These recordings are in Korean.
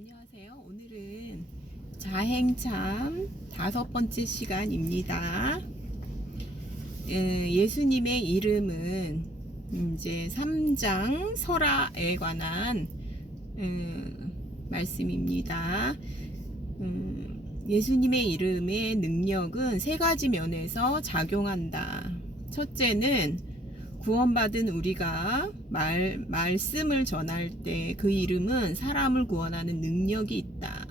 안녕하세요. 오늘은 자행참 5번째 시간입니다. 예수님의 이름은 이제 3장 설화에 관한 말씀입니다. 예수님의 이름의 능력은 3가지 면에서 작용한다. 첫째는 구원받은 우리가 말씀을 전할 때 그 이름은 사람을 구원하는 능력이 있다.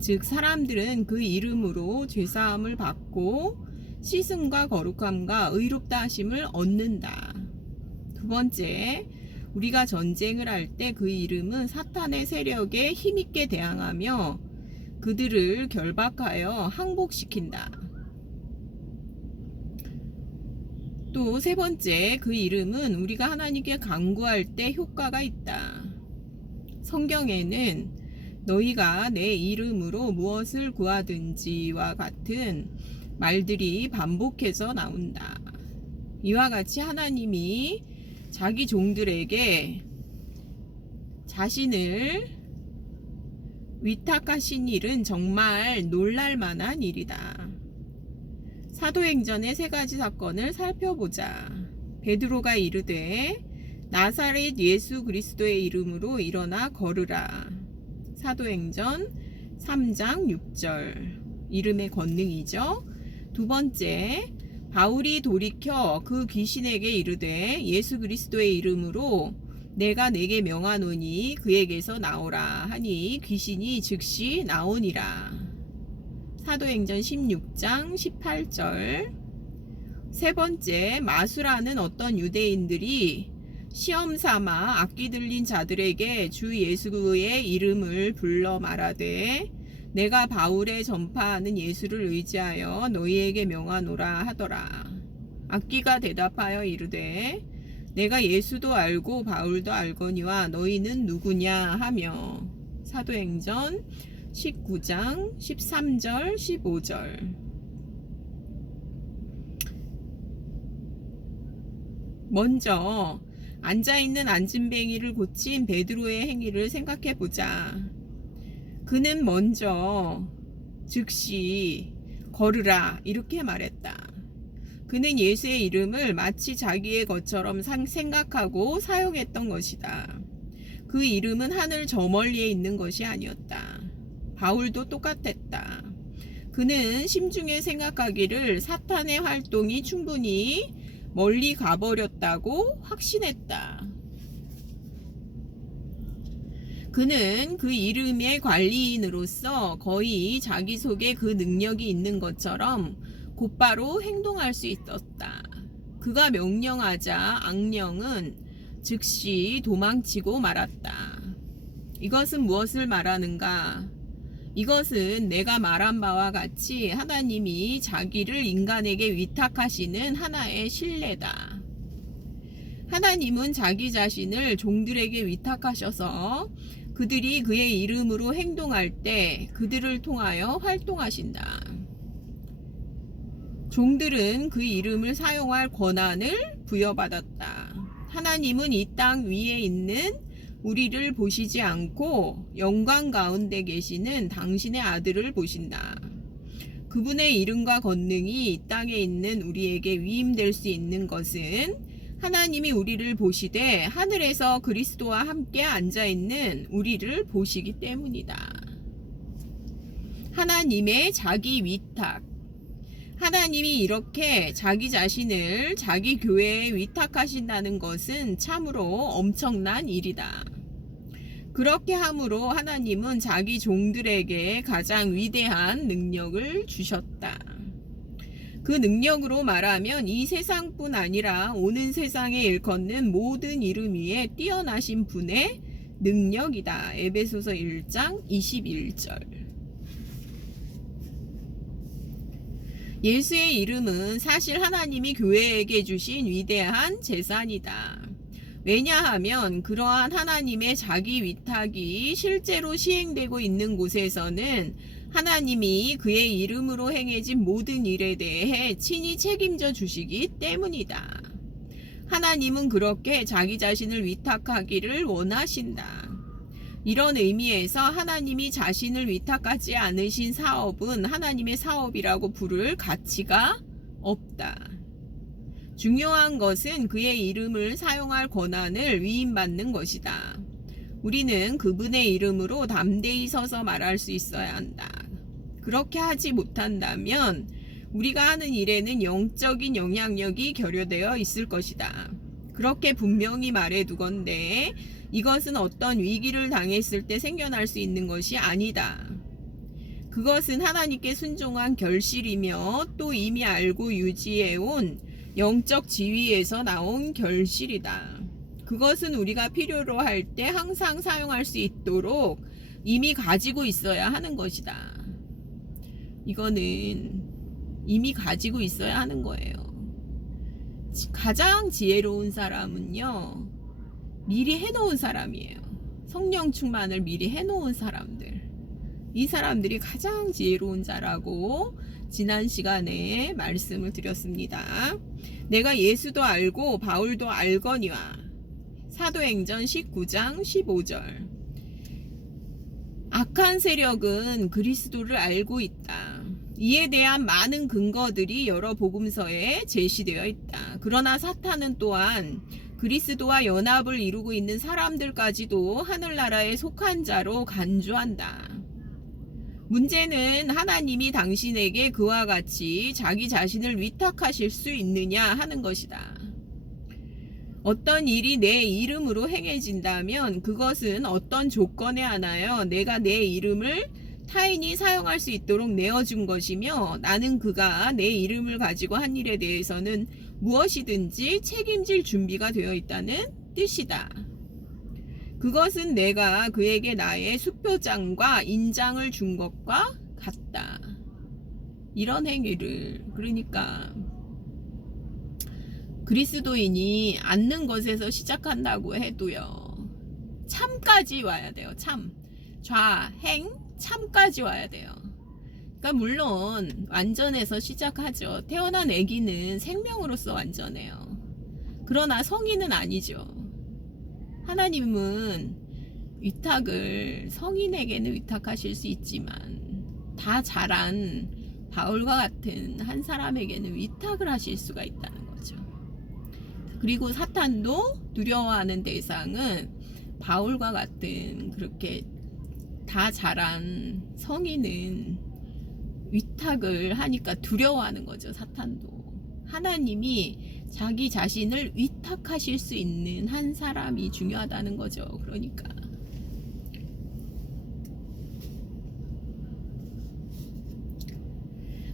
즉 사람들은 그 이름으로 죄사함을 받고 씻음과 거룩함과 의롭다 하심을 얻는다. 두 번째, 우리가 전쟁을 할 때 그 이름은 사탄의 세력에 힘있게 대항하며 그들을 결박하여 항복시킨다. 또 세 번째, 그 이름은 우리가 하나님께 간구할 때 효과가 있다. 성경에는 너희가 내 이름으로 무엇을 구하든지와 같은 말들이 반복해서 나온다. 이와 같이 하나님이 자기 종들에게 자신을 위탁하신 일은 정말 놀랄만한 일이다. 사도행전의 3가지 사건을 살펴보자. 베드로가 이르되 나사렛 예수 그리스도의 이름으로 일어나 걸으라. 사도행전 3장 6절. 이름의 권능이죠. 두 번째, 바울이 돌이켜 그 귀신에게 이르되 예수 그리스도의 이름으로 내가 내게 명하노니 그에게서 나오라 하니 귀신이 즉시 나오니라. 사도행전 16장 18절. 세 번째, 마수라는 어떤 유대인들이 시험 삼아 악기 들린 자들에게 주 예수의 이름을 불러 말하되 내가 바울의 전파하는 예수를 의지하여 너희에게 명하노라 하더라. 악기가 대답하여 이르되 내가 예수도 알고 바울도 알거니와 너희는 누구냐 하며. 사도행전 19장 13절 15절. 먼저 앉아있는 안진뱅이를 고친 베드로의 행위를 생각해보자. 그는 먼저 즉시 걸으라 이렇게 말했다. 그는 예수의 이름을 마치 자기의 것처럼 생각하고 사용했던 것이다. 그 이름은 하늘 저 멀리에 있는 것이 아니었다. 바울도 똑같았다. 그는 심중에 생각하기를 사탄의 활동이 충분히 멀리 가버렸다고 확신했다. 그는 그 이름의 관리인으로서 거의 자기 속에 그 능력이 있는 것처럼 곧바로 행동할 수 있었다. 그가 명령하자 악령은 즉시 도망치고 말았다. 이것은 무엇을 말하는가? 이것은 내가 말한 바와 같이 하나님이 자기를 인간에게 위탁하시는 하나의 신뢰다. 하나님은 자기 자신을 종들에게 위탁하셔서 그들이 그의 이름으로 행동할 때 그들을 통하여 활동하신다. 종들은 그 이름을 사용할 권한을 부여받았다. 하나님은 이 땅 위에 있는 우리를 보시지 않고 영광 가운데 계시는 당신의 아들을 보신다. 그분의 이름과 권능이 이 땅에 있는 우리에게 위임될 수 있는 것은 하나님이 우리를 보시되 하늘에서 그리스도와 함께 앉아있는 우리를 보시기 때문이다. 하나님의 자기 위탁. 하나님이 이렇게 자기 자신을 자기 교회에 위탁하신다는 것은 참으로 엄청난 일이다. 그렇게 함으로 하나님은 자기 종들에게 가장 위대한 능력을 주셨다. 그 능력으로 말하면 이 세상뿐 아니라 오는 세상에 일컫는 모든 이름 위에 뛰어나신 분의 능력이다. 에베소서 1장 21절. 예수의 이름은 사실 하나님이 교회에게 주신 위대한 재산이다. 왜냐하면 그러한 하나님의 자기 위탁이 실제로 시행되고 있는 곳에서는 하나님이 그의 이름으로 행해진 모든 일에 대해 친히 책임져 주시기 때문이다. 하나님은 그렇게 자기 자신을 위탁하기를 원하신다. 이런 의미에서 하나님이 자신을 위탁하지 않으신 사업은 하나님의 사업이라고 부를 가치가 없다. 중요한 것은 그의 이름을 사용할 권한을 위임받는 것이다. 우리는 그분의 이름으로 담대히 서서 말할 수 있어야 한다. 그렇게 하지 못한다면 우리가 하는 일에는 영적인 영향력이 결여되어 있을 것이다. 그렇게 분명히 말해두건대 이것은 어떤 위기를 당했을 때 생겨날 수 있는 것이 아니다. 그것은 하나님께 순종한 결실이며 또 이미 알고 유지해온 영적 지위에서 나온 결실이다. 그것은 우리가 필요로 할 때 항상 사용할 수 있도록 이미 가지고 있어야 하는 것이다. 이거는 이미 가지고 있어야 하는 거예요. 가장 지혜로운 사람은요, 미리 해놓은 사람이에요. 성령 충만을 미리 해놓은 사람들. 이 사람들이 가장 지혜로운 자라고 지난 시간에 말씀을 드렸습니다. 내가 예수도 알고 바울도 알거니와. 사도행전 19장 15절. 악한 세력은 그리스도를 알고 있다. 이에 대한 많은 근거들이 여러 복음서에 제시되어 있다. 그러나 사탄은 또한 그리스도와 연합을 이루고 있는 사람들까지도 하늘나라에 속한 자로 간주한다. 문제는 하나님이 당신에게 그와 같이 자기 자신을 위탁하실 수 있느냐 하는 것이다. 어떤 일이 내 이름으로 행해진다면 그것은 어떤 조건에 한하여 내가 내 이름을 타인이 사용할 수 있도록 내어준 것이며 나는 그가 내 이름을 가지고 한 일에 대해서는 무엇이든지 책임질 준비가 되어 있다는 뜻이다. 그것은 내가 그에게 나의 수표장과 인장을 준 것과 같다. 이런 행위를, 그러니까 그리스도인이 앉는 것에서 시작한다고 해도요, 참까지 와야 돼요. 참. 좌행 참까지 와야 돼요. 그러니까 물론 완전해서 시작하죠. 태어난 아기는 생명으로서 완전해요. 그러나 성인은 아니죠. 하나님은 위탁을 성인에게는 위탁하실 수 있지만 다 자란 바울과 같은 한 사람에게는 위탁을 하실 수가 있다는 거죠. 그리고 사탄도 두려워하는 대상은 바울과 같은 그렇게 다 자란 성인은 위탁을 하니까 두려워하는 거죠. 사탄도. 하나님이 자기 자신을 위탁하실 수 있는 한 사람이 중요하다는 거죠. 그러니까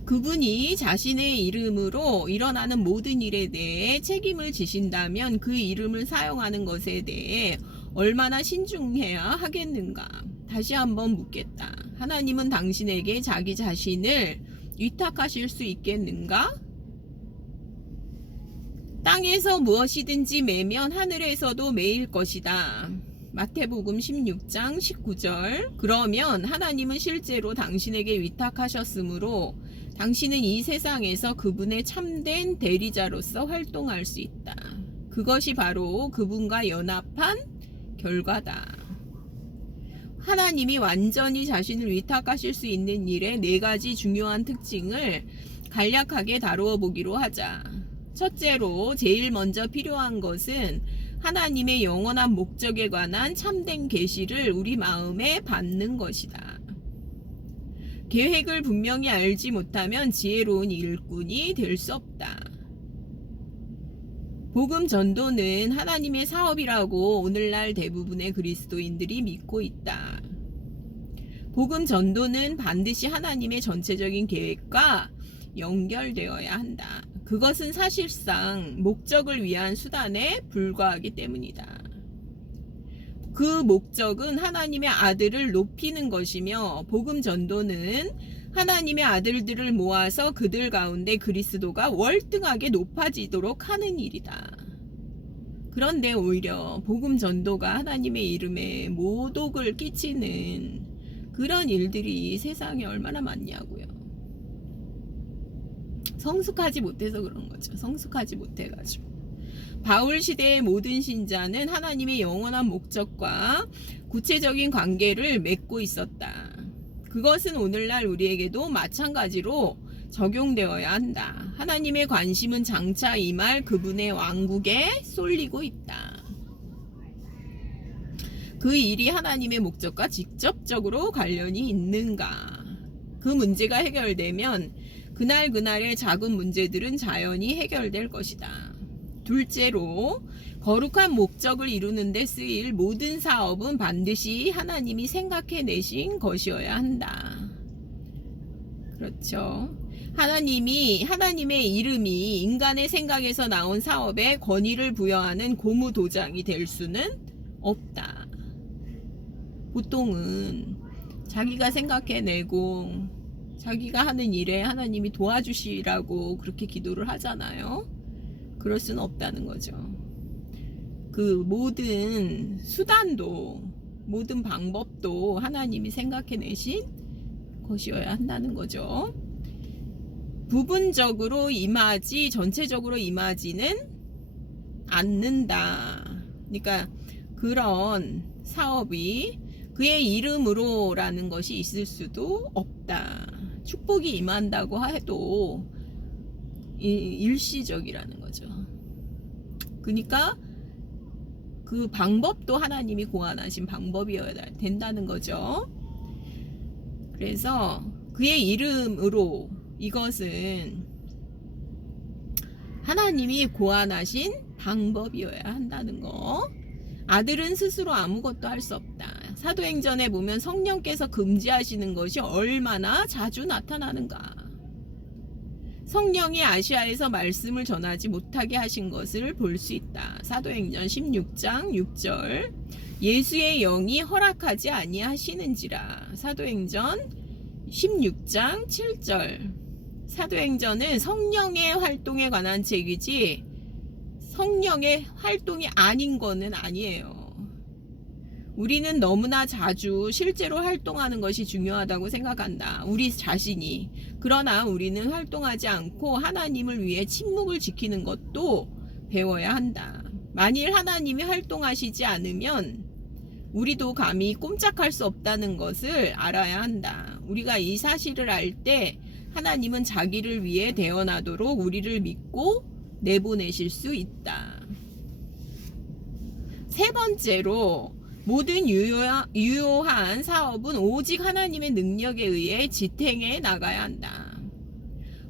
그분이 자신의 이름으로 일어나는 모든 일에 대해 책임을 지신다면 그 이름을 사용하는 것에 대해 얼마나 신중해야 하겠는가. 다시 한번 묻겠다. 하나님은 당신에게 자기 자신을 위탁하실 수 있겠는가? 땅에서 무엇이든지 매면 하늘에서도 매일 것이다. 마태복음 16장 19절. 그러면 하나님은 실제로 당신에게 위탁하셨으므로 당신은 이 세상에서 그분의 참된 대리자로서 활동할 수 있다. 그것이 바로 그분과 연합한 결과다. 하나님이 완전히 자신을 위탁하실 수 있는 일의 4가지 중요한 특징을 간략하게 다루어 보기로 하자. 첫째로 제일 먼저 필요한 것은 하나님의 영원한 목적에 관한 참된 계시를 우리 마음에 받는 것이다. 계획을 분명히 알지 못하면 지혜로운 일꾼이 될 수 없다. 복음 전도는 하나님의 사업이라고 오늘날 대부분의 그리스도인들이 믿고 있다. 복음 전도는 반드시 하나님의 전체적인 계획과 연결되어야 한다. 그것은 사실상 목적을 위한 수단에 불과하기 때문이다. 그 목적은 하나님의 아들을 높이는 것이며 복음 전도는 하나님의 아들들을 모아서 그들 가운데 그리스도가 월등하게 높아지도록 하는 일이다. 그런데 오히려 복음 전도가 하나님의 이름에 모독을 끼치는 그런 일들이 세상에 얼마나 많냐고요. 성숙하지 못해서 그런 거죠. 성숙하지 못해가지고. 바울 시대의 모든 신자는 하나님의 영원한 목적과 구체적인 관계를 맺고 있었다. 그것은 오늘날 우리에게도 마찬가지로 적용되어야 한다. 하나님의 관심은 장차 임할 그분의 왕국에 쏠리고 있다. 그 일이 하나님의 목적과 직접적으로 관련이 있는가? 그 문제가 해결되면 그날그날의 작은 문제들은 자연히 해결될 것이다. 둘째로, 거룩한 목적을 이루는 데 쓰일 모든 사업은 반드시 하나님이 생각해내신 것이어야 한다. 그렇죠. 하나님의 이름이 인간의 생각에서 나온 사업에 권위를 부여하는 고무도장이 될 수는 없다. 보통은 자기가 생각해내고 자기가 하는 일에 하나님이 도와주시라고 그렇게 기도를 하잖아요. 그럴 수는 없다는 거죠. 그 모든 수단도, 모든 방법도 하나님이 생각해내신 것이어야 한다는 거죠. 부분적으로 임하지 전체적으로 임하지는 않는다. 그러니까 그런 사업이 그의 이름으로라는 것이 있을 수도 없다. 축복이 임한다고 해도 일시적이라는 거죠. 그러니까 그 방법도 하나님이 고안하신 방법이어야 된다는 거죠. 그래서 그의 이름으로, 이것은 하나님이 고안하신 방법이어야 한다는 거. 아들은 스스로 아무것도 할 수 없다. 사도행전에 보면 성령께서 금지하시는 것이 얼마나 자주 나타나는가. 성령이 아시아에서 말씀을 전하지 못하게 하신 것을 볼 수 있다. 사도행전 16장 6절. 예수의 영이 허락하지 아니하시는지라. 사도행전 16장 7절. 사도행전은 성령의 활동에 관한 책이지 성령의 활동이 아닌 거는 아니에요. 우리는 너무나 자주 실제로 활동하는 것이 중요하다고 생각한다. 우리 자신이. 그러나 우리는 활동하지 않고 하나님을 위해 침묵을 지키는 것도 배워야 한다. 만일 하나님이 활동하시지 않으면 우리도 감히 꼼짝할 수 없다는 것을 알아야 한다. 우리가 이 사실을 알 때 하나님은 자기를 위해 대언하도록 우리를 믿고 내보내실 수 있다. 세 번째로, 모든 유효한 사업은 오직 하나님의 능력에 의해 지탱해 나가야 한다.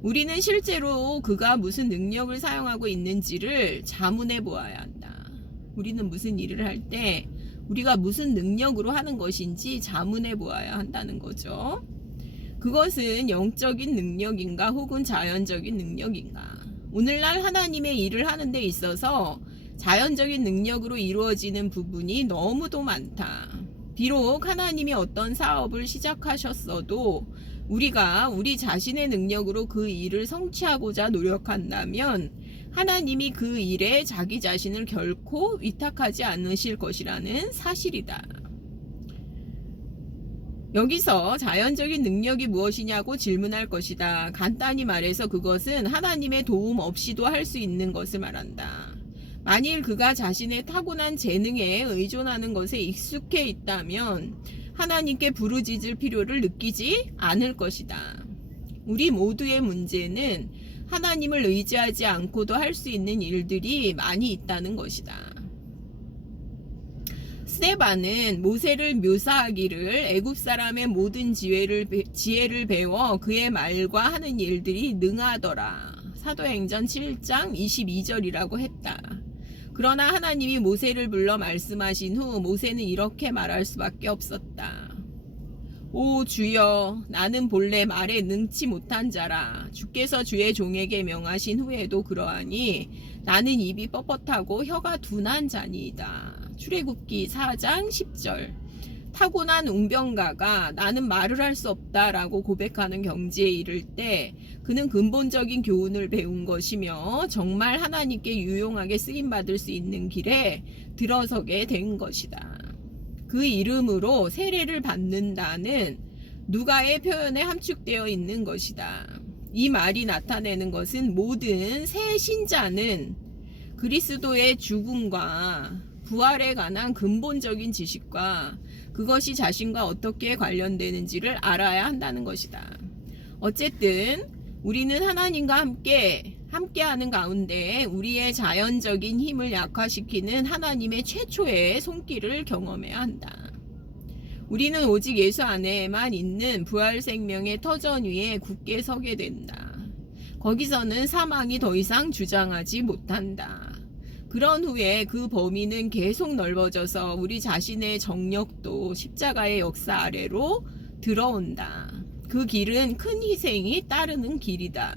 우리는 실제로 그가 무슨 능력을 사용하고 있는지를 자문해 보아야 한다. 우리는 무슨 일을 할 때 우리가 무슨 능력으로 하는 것인지 자문해 보아야 한다는 거죠. 그것은 영적인 능력인가 혹은 자연적인 능력인가. 오늘날 하나님의 일을 하는 데 있어서 자연적인 능력으로 이루어지는 부분이 너무도 많다. 비록 하나님이 어떤 사업을 시작하셨어도 우리가 우리 자신의 능력으로 그 일을 성취하고자 노력한다면 하나님이 그 일에 자기 자신을 결코 위탁하지 않으실 것이라는 사실이다. 여기서 자연적인 능력이 무엇이냐고 질문할 것이다. 간단히 말해서 그것은 하나님의 도움 없이도 할 수 있는 것을 말한다. 만일 그가 자신의 타고난 재능에 의존하는 것에 익숙해 있다면 하나님께 부르짖을 필요를 느끼지 않을 것이다. 우리 모두의 문제는 하나님을 의지하지 않고도 할 수 있는 일들이 많이 있다는 것이다. 스데반은 모세를 묘사하기를 애굽 사람의 모든 지혜를 배워 그의 말과 하는 일들이 능하더라. 사도행전 7장 22절이라고 했다. 그러나 하나님이 모세를 불러 말씀하신 후 모세는 이렇게 말할 수밖에 없었다. 오 주여, 나는 본래 말에 능치 못한 자라. 주께서 주의 종에게 명하신 후에도 그러하니 나는 입이 뻣뻣하고 혀가 둔한 자니이다. 출애굽기 4장 10절. 타고난 웅변가가 나는 말을 할 수 없다라고 고백하는 경지에 이를 때 그는 근본적인 교훈을 배운 것이며 정말 하나님께 유용하게 쓰임받을 수 있는 길에 들어서게 된 것이다. 그 이름으로 세례를 받는다는 누가의 표현에 함축되어 있는 것이다. 이 말이 나타내는 것은 모든 새 신자는 그리스도의 죽음과 부활에 관한 근본적인 지식과 그것이 자신과 어떻게 관련되는지를 알아야 한다는 것이다. 어쨌든 우리는 하나님과 함께하는 가운데 우리의 자연적인 힘을 약화시키는 하나님의 최초의 손길을 경험해야 한다. 우리는 오직 예수 안에만 있는 부활 생명의 터전 위에 굳게 서게 된다. 거기서는 사망이 더 이상 주장하지 못한다. 그런 후에 그 범위는 계속 넓어져서 우리 자신의 정력도 십자가의 역사 아래로 들어온다. 그 길은 큰 희생이 따르는 길이다.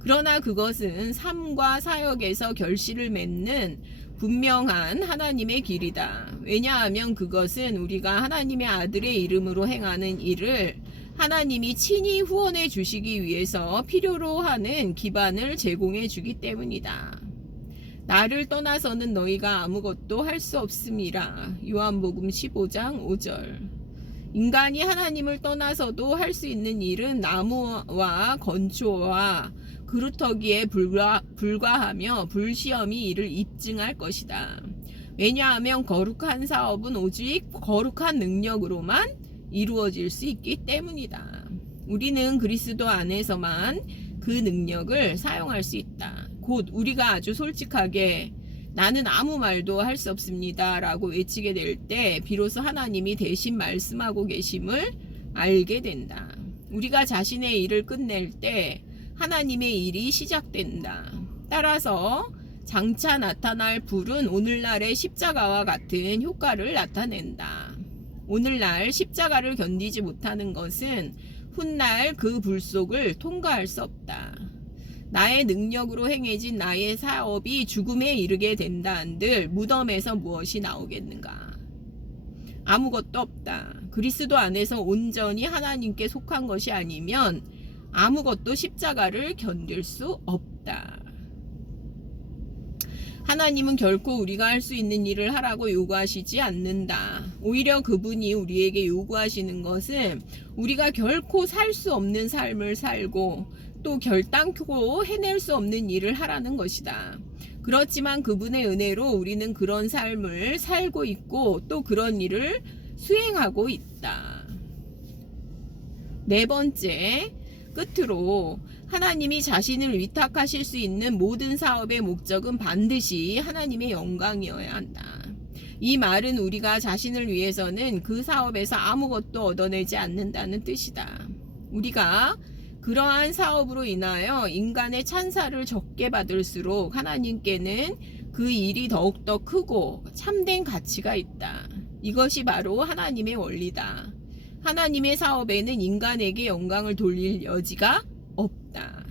그러나 그것은 삶과 사역에서 결실을 맺는 분명한 하나님의 길이다. 왜냐하면 그것은 우리가 하나님의 아들의 이름으로 행하는 일을 하나님이 친히 후원해 주시기 위해서 필요로 하는 기반을 제공해 주기 때문이다. 나를 떠나서는 너희가 아무것도 할 수 없음이라. 요한복음 15장 5절. 인간이 하나님을 떠나서도 할 수 있는 일은 나무와 건초와 그루터기에 불과하며 불시험이 이를 입증할 것이다. 왜냐하면 거룩한 사업은 오직 거룩한 능력으로만 이루어질 수 있기 때문이다. 우리는 그리스도 안에서만 그 능력을 사용할 수 있다. 곧 우리가 아주 솔직하게 나는 아무 말도 할 수 없습니다 라고 외치게 될 때 비로소 하나님이 대신 말씀하고 계심을 알게 된다. 우리가 자신의 일을 끝낼 때 하나님의 일이 시작된다. 따라서 장차 나타날 불은 오늘날의 십자가와 같은 효과를 나타낸다. 오늘날 십자가를 견디지 못하는 것은 훗날 그 불 속을 통과할 수 없다. 나의 능력으로 행해진 나의 사업이 죽음에 이르게 된다 한들 무덤에서 무엇이 나오겠는가? 아무것도 없다. 그리스도 안에서 온전히 하나님께 속한 것이 아니면 아무것도 십자가를 견딜 수 없다. 하나님은 결코 우리가 할 수 있는 일을 하라고 요구하시지 않는다. 오히려 그분이 우리에게 요구하시는 것은 우리가 결코 살 수 없는 삶을 살고 또 결단코 해낼 수 없는 일을 하라는 것이다. 그렇지만 그분의 은혜로 우리는 그런 삶을 살고 있고 또 그런 일을 수행하고 있다. 네 번째, 끝으로 하나님이 자신을 위탁하실 수 있는 모든 사업의 목적은 반드시 하나님의 영광이어야 한다. 이 말은 우리가 자신을 위해서는 그 사업에서 아무것도 얻어내지 않는다는 뜻이다. 우리가 그러한 사업으로 인하여 인간의 찬사를 적게 받을수록 하나님께는 그 일이 더욱더 크고 참된 가치가 있다. 이것이 바로 하나님의 원리다. 하나님의 사업에는 인간에게 영광을 돌릴 여지가 없다.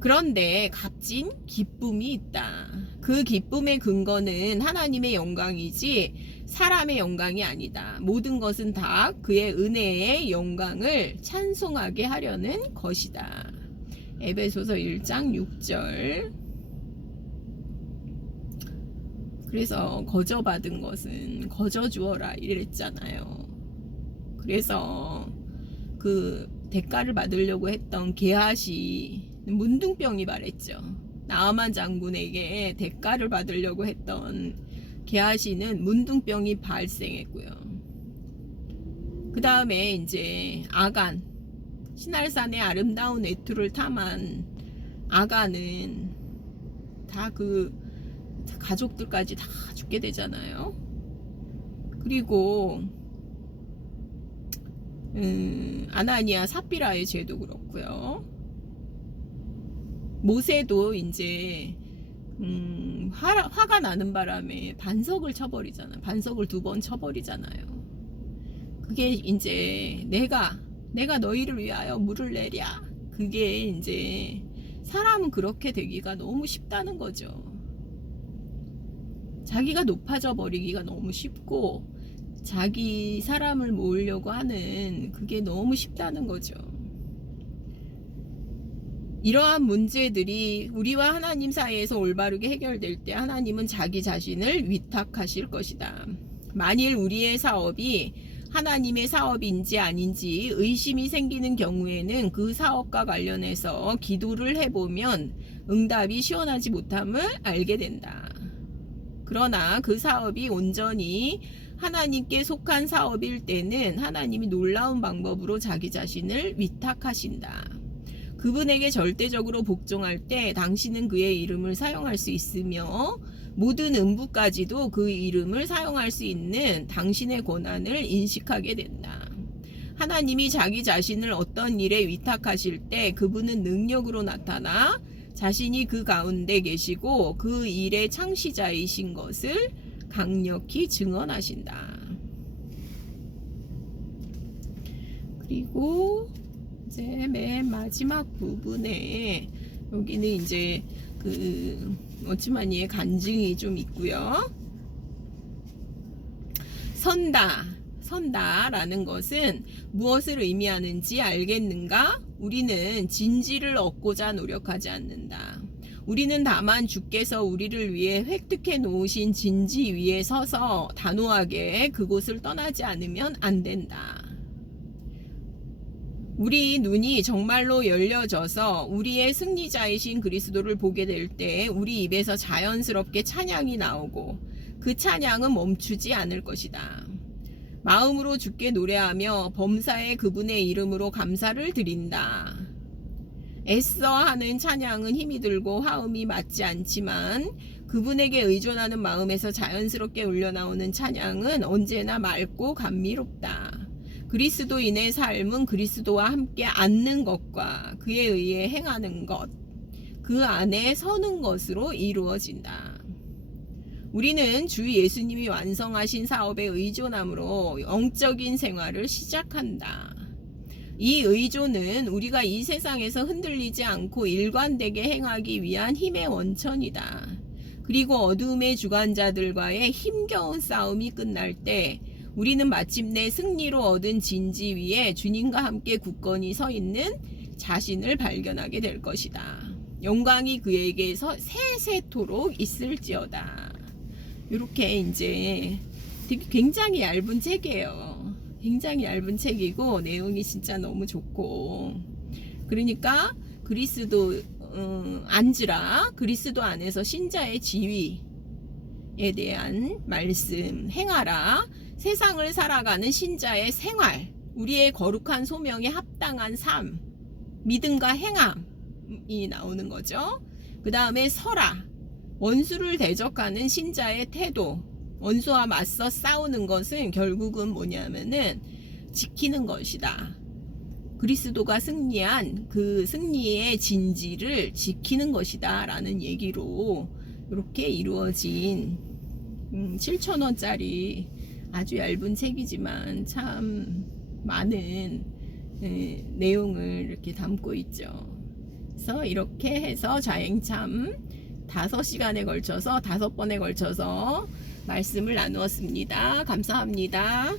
그런데 값진 기쁨이 있다. 그 기쁨의 근거는 하나님의 영광이지 사람의 영광이 아니다. 모든 것은 다 그의 은혜의 영광을 찬송하게 하려는 것이다. 에베소서 1장 6절. 그래서 거저받은 것은 거저 주어라 이랬잖아요. 그래서 그 대가를 받으려고 했던 게하시 문둥병이 말했죠. 나아만 장군에게 대가를 받으려고 했던 게하시는 문둥병이 발생했고요. 그 다음에 이제 아간, 신할산의 아름다운 외투를 탐한 아간은 다 그 가족들까지 다 죽게 되잖아요. 그리고 아나니아 삽비라의 죄도 그렇고요. 모세도 이제 화가 나는 바람에 반석을 쳐버리잖아요. 반석을 2번 쳐버리잖아요. 그게 이제 내가 너희를 위하여 물을 내랴. 그게 이제 사람은 그렇게 되기가 너무 쉽다는 거죠. 자기가 높아져 버리기가 너무 쉽고 자기 사람을 모으려고 하는 그게 너무 쉽다는 거죠. 이러한 문제들이 우리와 하나님 사이에서 올바르게 해결될 때 하나님은 자기 자신을 위탁하실 것이다. 만일 우리의 사업이 하나님의 사업인지 아닌지 의심이 생기는 경우에는 그 사업과 관련해서 기도를 해보면 응답이 시원하지 못함을 알게 된다. 그러나 그 사업이 온전히 하나님께 속한 사업일 때는 하나님이 놀라운 방법으로 자기 자신을 위탁하신다. 그분에게 절대적으로 복종할 때 당신은 그의 이름을 사용할 수 있으며 모든 음부까지도 그 이름을 사용할 수 있는 당신의 권한을 인식하게 된다. 하나님이 자기 자신을 어떤 일에 위탁하실 때 그분은 능력으로 나타나 자신이 그 가운데 계시고 그 일의 창시자이신 것을 강력히 증언하신다. 그리고 이제 맨 마지막 부분에 여기는 이제 그 어치마니의 간증이 좀 있고요. 선다라는 것은 무엇을 의미하는지 알겠는가? 우리는 진지를 얻고자 노력하지 않는다. 우리는 다만 주께서 우리를 위해 획득해 놓으신 진지 위에 서서 단호하게 그곳을 떠나지 않으면 안 된다. 우리 눈이 정말로 열려져서 우리의 승리자이신 그리스도를 보게 될 때 우리 입에서 자연스럽게 찬양이 나오고 그 찬양은 멈추지 않을 것이다. 마음으로 주께 노래하며 범사에 그분의 이름으로 감사를 드린다. 애써 하는 찬양은 힘이 들고 화음이 맞지 않지만 그분에게 의존하는 마음에서 자연스럽게 울려나오는 찬양은 언제나 맑고 감미롭다. 그리스도인의 삶은 그리스도와 함께 앉는 것과 그에 의해 행하는 것, 그 안에 서는 것으로 이루어진다. 우리는 주 예수님이 완성하신 사업에 의존함으로 영적인 생활을 시작한다. 이 의존은 우리가 이 세상에서 흔들리지 않고 일관되게 행하기 위한 힘의 원천이다. 그리고 어둠의 주관자들과의 힘겨운 싸움이 끝날 때 우리는 마침내 승리로 얻은 진지 위에 주님과 함께 굳건히 서 있는 자신을 발견하게 될 것이다. 영광이 그에게서 세세토록 있을지어다. 이렇게 이제 되게 굉장히 얇은 책이에요. 굉장히 얇은 책이고 내용이 진짜 너무 좋고, 그러니까 그리스도 앉으라, 그리스도 안에서 신자의 지위에 대한 말씀, 행하라, 세상을 살아가는 신자의 생활, 우리의 거룩한 소명에 합당한 삶, 믿음과 행함이 나오는 거죠. 그 다음에 서라, 원수를 대적하는 신자의 태도, 원수와 맞서 싸우는 것은 결국은 뭐냐면은 지키는 것이다. 그리스도가 승리한 그 승리의 진지를 지키는 것이다 라는 얘기로 이렇게 이루어진 7,000원짜리 아주 얇은 책이지만 참 많은 내용을 이렇게 담고 있죠. 그래서 이렇게 해서 좌행참 5시간에 걸쳐서 5번에 걸쳐서 말씀을 나누었습니다. 감사합니다.